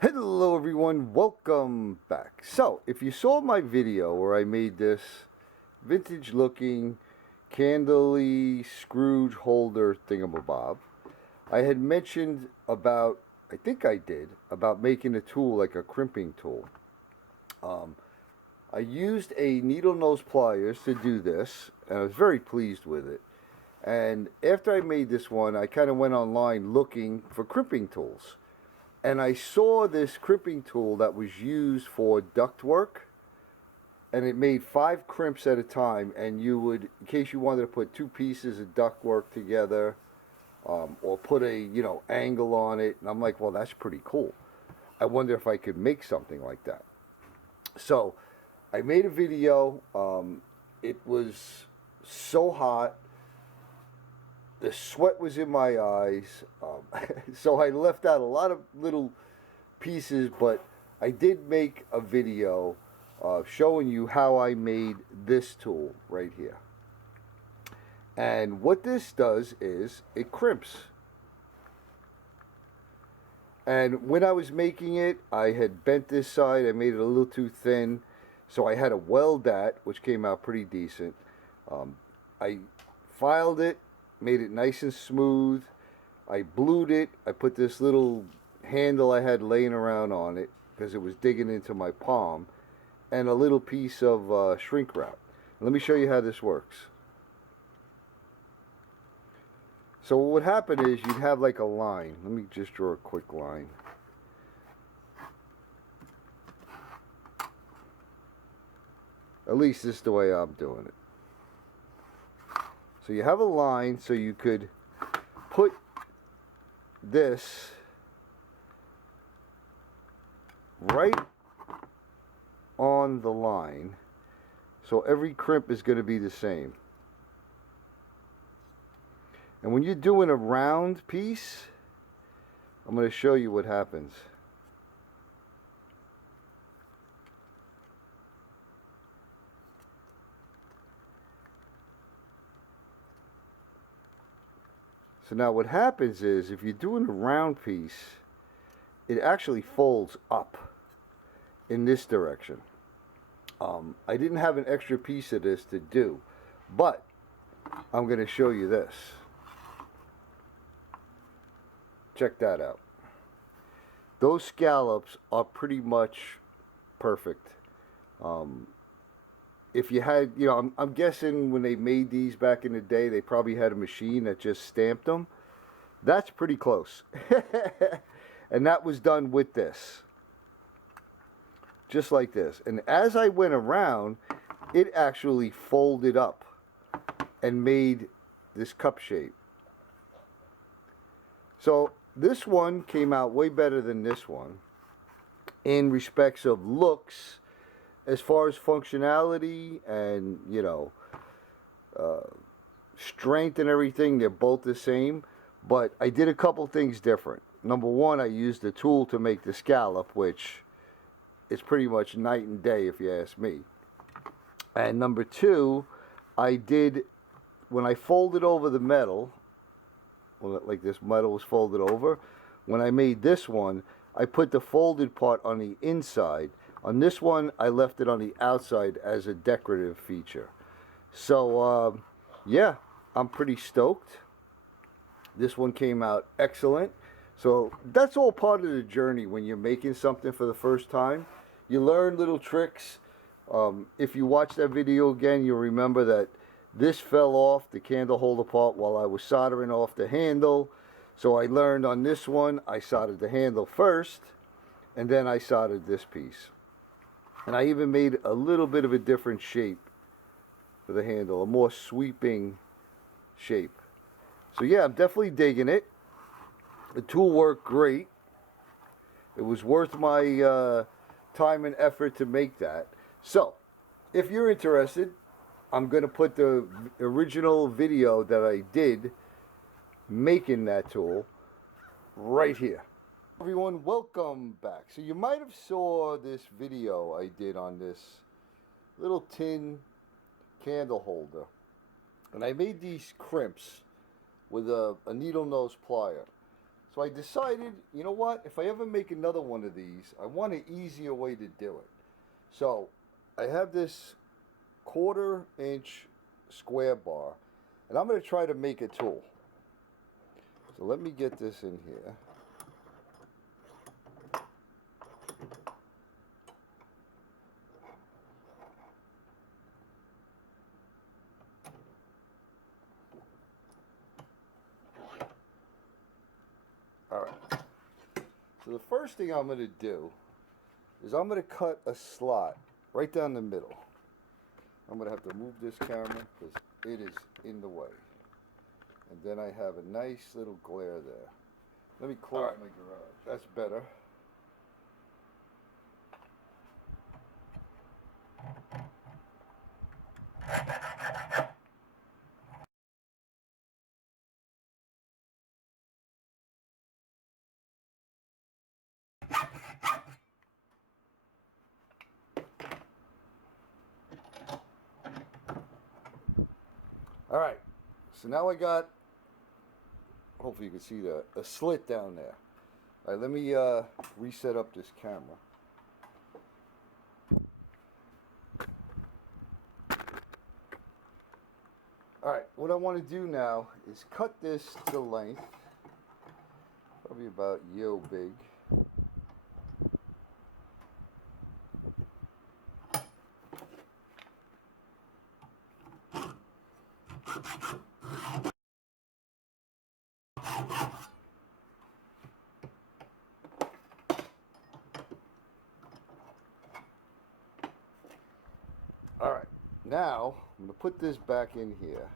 Hello everyone, welcome back. So, if you saw my video where I made this vintage looking candly Scrooge holder thingamabob, I had mentioned about, I think I did, about making a tool like a crimping tool. I used a needle nose pliers to do this, and I was very pleased with it. And after I made this one, I kind of went online looking for crimping tools. And I saw this crimping tool that was used for ductwork, and it made 5 crimps at a time, and you would, in case you wanted to put 2 pieces of ductwork together, or put a, angle on it, and I'm like, well, that's pretty cool. I wonder if I could make something like that. So I made a video. It was so hot. The sweat was in my eyes, so I left out a lot of little pieces, but I did make a video showing you how I made this tool right here. And what this does is it crimps. And when I was making it, I had bent this side. I made it a little too thin, so I had to weld that, which came out pretty decent. I filed it, made it nice and smooth. I blued it. I put this little handle I had laying around on it because it was digging into my palm, and a little piece of shrink wrap. Let me show you how this works. So what would happen is you'd have like a line. Let me just draw a quick line. At least this is the way I'm doing it. So you have a line, so you could put this right on the line, so every crimp is going to be the same. And when you're doing a round piece, I'm going to show you what happens. So now what happens is, if you're doing a round piece, it actually folds up in this direction. I didn't have an extra piece of this to do, but I'm going to show you this. Check that out. Those scallops are pretty much perfect. If you had, I'm guessing when they made these back in the day, they probably had a machine that just stamped them. That's pretty close. And that was done with this. Just like this. And as I went around, it actually folded up and made this cup shape. So this one came out way better than this one in respects of looks. As far as functionality and, strength and everything, they're both the same. But I did a couple things different. Number one, I used the tool to make the scallop, which is pretty much night and day if you ask me. And number two, I did, when I folded over the metal, like this metal was folded over, when I made this one, I put the folded part on the inside. On this one, I left it on the outside as a decorative feature. So, yeah, I'm pretty stoked. This one came out excellent. So that's all part of the journey when you're making something for the first time. You learn little tricks. If you watch that video again, you'll remember that this fell off the candle holder part while I was soldering off the handle. So I learned on this one, I soldered the handle first, and then I soldered this piece. And I even made a little bit of a different shape for the handle, a more sweeping shape. So yeah, I'm definitely digging it. The tool worked great. It was worth my time and effort to make that. So, if you're interested, I'm going to put the original video that I did making that tool right here. Everyone, welcome back. So you might have saw this video I did on this little tin candle holder, and I made these crimps with a needle nose plier. So I decided, you know what, if I ever make another one of these, I want an easier way to do it. So I have this 1/4 inch square bar, and I'm going to try to make a tool. So let me get this in here. Alright, so the first thing I'm going to do is I'm going to cut a slot right down the middle. I'm going to have to move this camera because it is in the way. And then I have a nice little glare there. Let me close my garage. That's better. Alright, so now I got, hopefully you can see a slit down there. Alright, let me reset up this camera. Alright, what I want to do now is cut this to length, probably about yo big. Alright, now I'm going to put this back in here.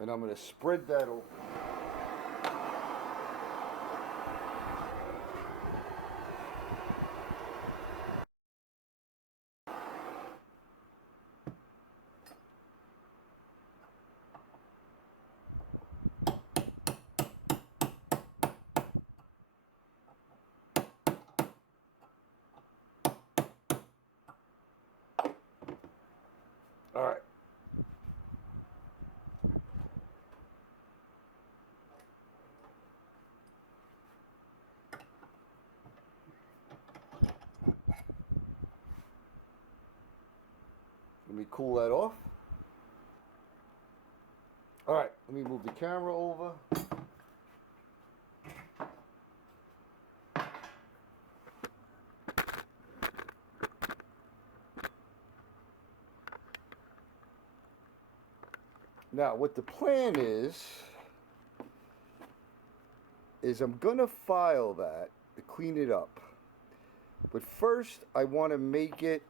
And I'm going to spread that over. Alright. Let me cool that off. Alright, let me move the camera over. Now, what the plan is I'm going to file that to clean it up. But first, I want to make it...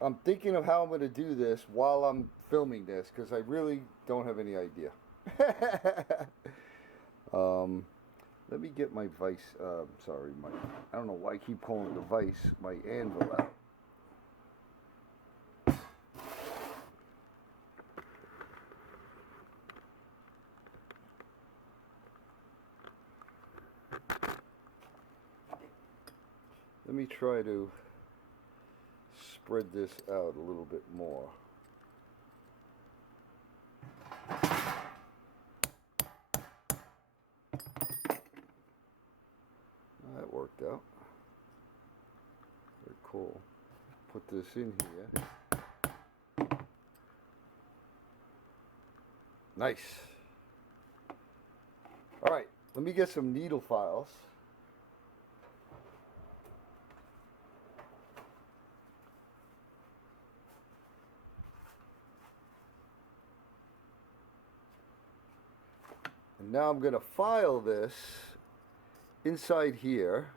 I'm thinking of how I'm going to do this while I'm filming this, because I really don't have any idea. Let me get my vise, sorry, I don't know why I keep calling it the vise, my anvil out. Let me try to spread this out a little bit more. That worked out. Very cool. Put this in here. Nice. Alright, let me get some needle files. And now I'm going to file this inside here.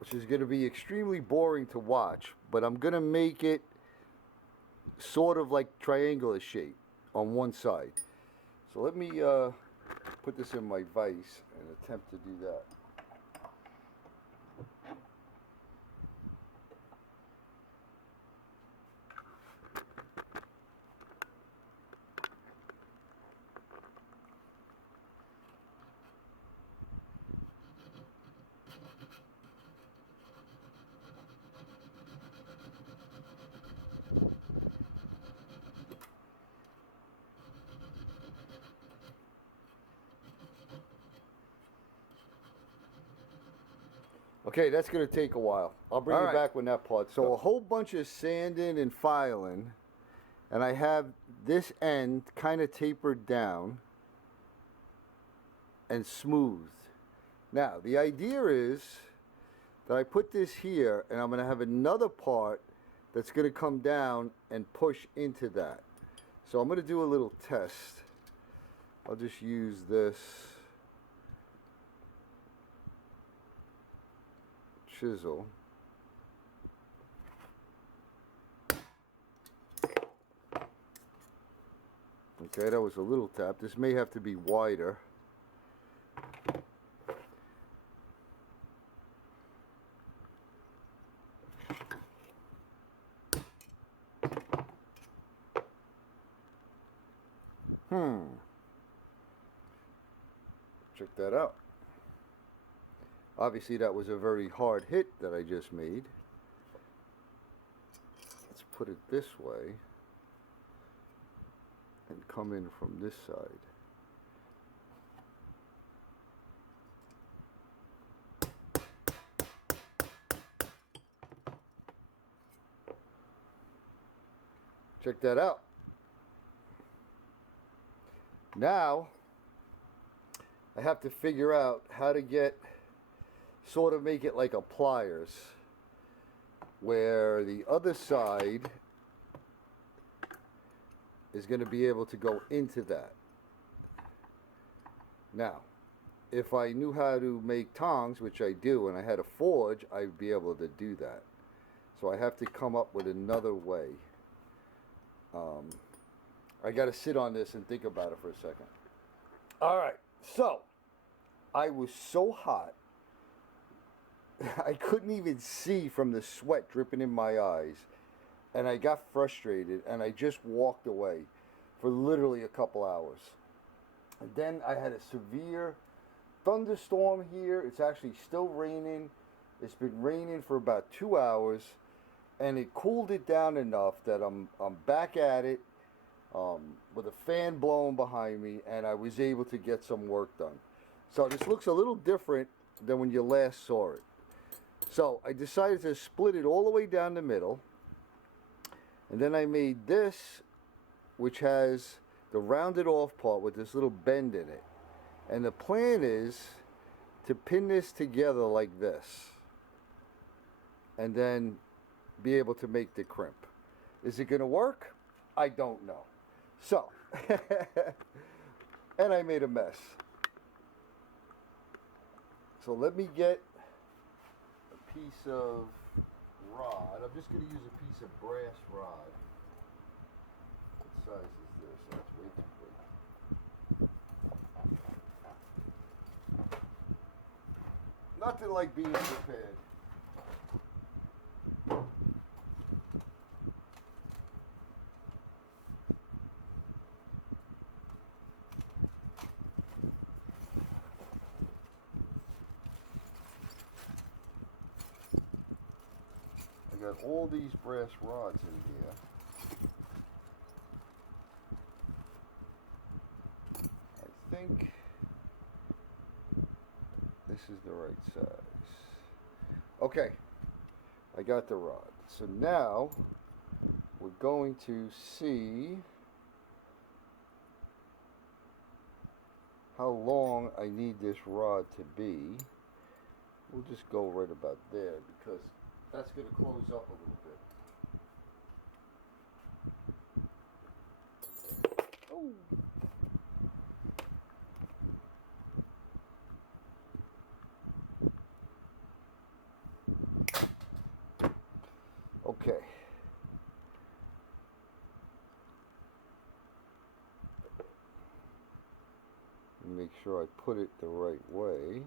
Which is going to be extremely boring to watch, but I'm going to make it sort of like triangular shape on one side. So let me put this in my vise and attempt to do that. Okay, that's going to take a while. I'll bring you back when that part's done. So a whole bunch of sanding and filing, and I have this end kind of tapered down and smooth. Now, the idea is that I put this here, and I'm going to have another part that's going to come down and push into that. So I'm going to do a little test. I'll just use this chisel. Okay, that was a little tap. This may have to be wider. Check that out. Obviously that was a very hard hit that I just made. Let's put it this way and come in from this side. Check that out. Now I have to figure out how to sort of make it like a pliers, where the other side is going to be able to go into that. Now, if I knew how to make tongs, which I do, and I had a forge, I'd be able to do that. So I have to come up with another way. I got to sit on this and think about it for a second. All right, so I was so hot, I couldn't even see from the sweat dripping in my eyes, and I got frustrated, and I just walked away for literally a couple hours. And then I had a severe thunderstorm here. It's actually still raining. It's been raining for about 2 hours, and it cooled it down enough that I'm back at it with a fan blowing behind me, and I was able to get some work done. So this looks a little different than when you last saw it. So I decided to split it all the way down the middle, and then I made this, which has the rounded off part with this little bend in it. And the plan is to pin this together like this, and then be able to make the crimp. Is it going to work? I don't know. So, and I made a mess. So let me get a piece of rod. I'm just going to use a piece of brass rod. What size is this? That's way too big. Nothing like being prepared. I got all these brass rods in here. I think this is the right size. Okay, I got the rod. So now we're going to see how long I need this rod to be. We'll just go right about there because that's going to close up a little bit. Oh. Okay. Make sure I put it the right way.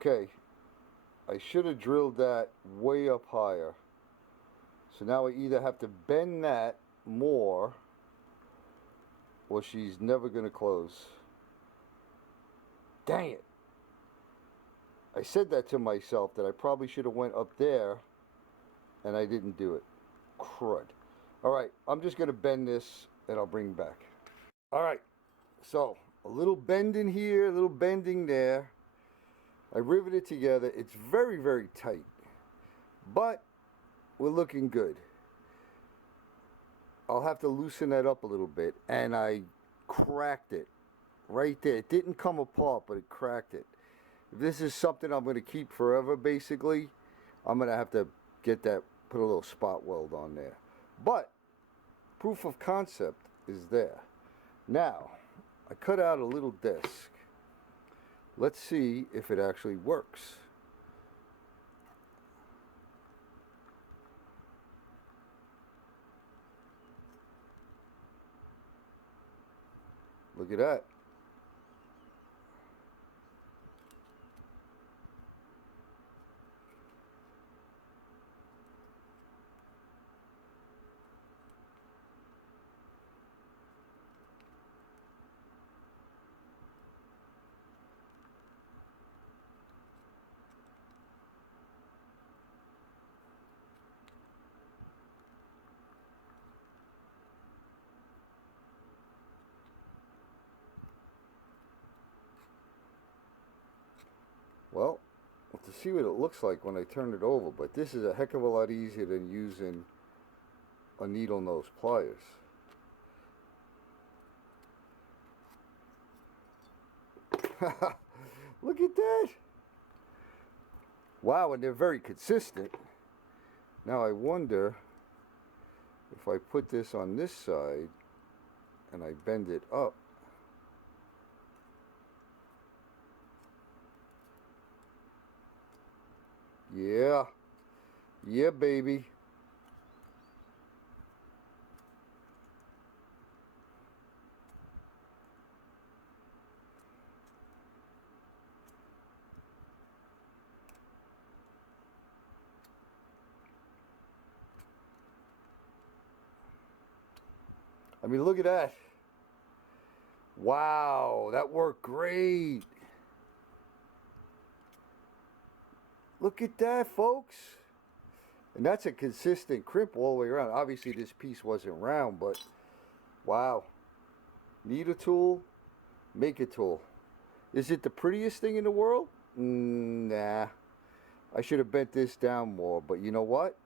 Okay, I should have drilled that way up higher. So now I either have to bend that more or she's never going to close. Dang it. I said that to myself that I probably should have went up there and I didn't do it. Crud. Alright, I'm just going to bend this and I'll bring back. Alright, so a little bending here, a little bending there. I riveted it together. It's very, very tight. But we're looking good. I'll have to loosen that up a little bit. And I cracked it right there. It didn't come apart, but it cracked it. If this is something I'm going to keep forever, basically, I'm going to have to get that, put a little spot weld on there. But proof of concept is there. Now, I cut out a little disc. Let's see if it actually works. Look at that. Well, to see what it looks like when I turn it over, but this is a heck of a lot easier than using a needle nose pliers. Look at that! Wow, and they're very consistent. Now I wonder if I put this on this side and I bend it up. Yeah. Yeah, baby. I mean, look at that. Wow, that worked great. Look at that, folks. And that's a consistent crimp all the way around. Obviously, this piece wasn't round, but wow. Need a tool, make a tool. Is it the prettiest thing in the world? Nah. I should have bent this down more, but you know what?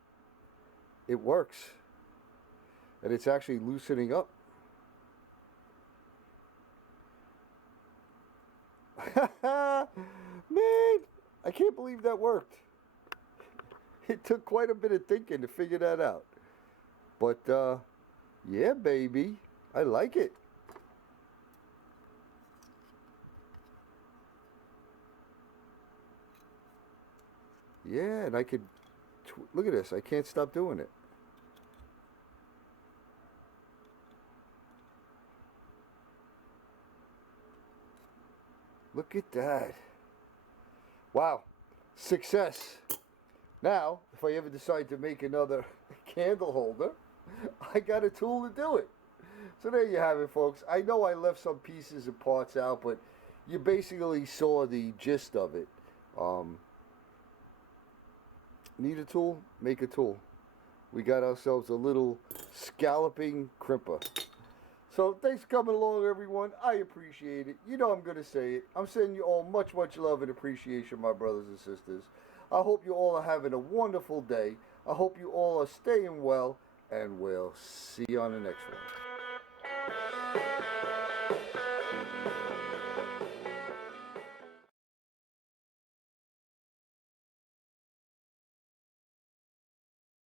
It works. And it's actually loosening up. Man, I can't believe that worked. It took quite a bit of thinking to figure that out. But, yeah, baby. I like it. Yeah, and I could... Look at this. I can't stop doing it. Look at that. Wow. Success. Now, if I ever decide to make another candle holder, I got a tool to do it. So there you have it, folks. I know I left some pieces and parts out, but you basically saw the gist of it. Need a tool? Make a tool. We got ourselves a little scalloping crimper. So thanks for coming along, everyone. I appreciate it. You know I'm going to say it. I'm sending you all much, much love and appreciation, my brothers and sisters. I hope you all are having a wonderful day. I hope you all are staying well, and we'll see you on the next one.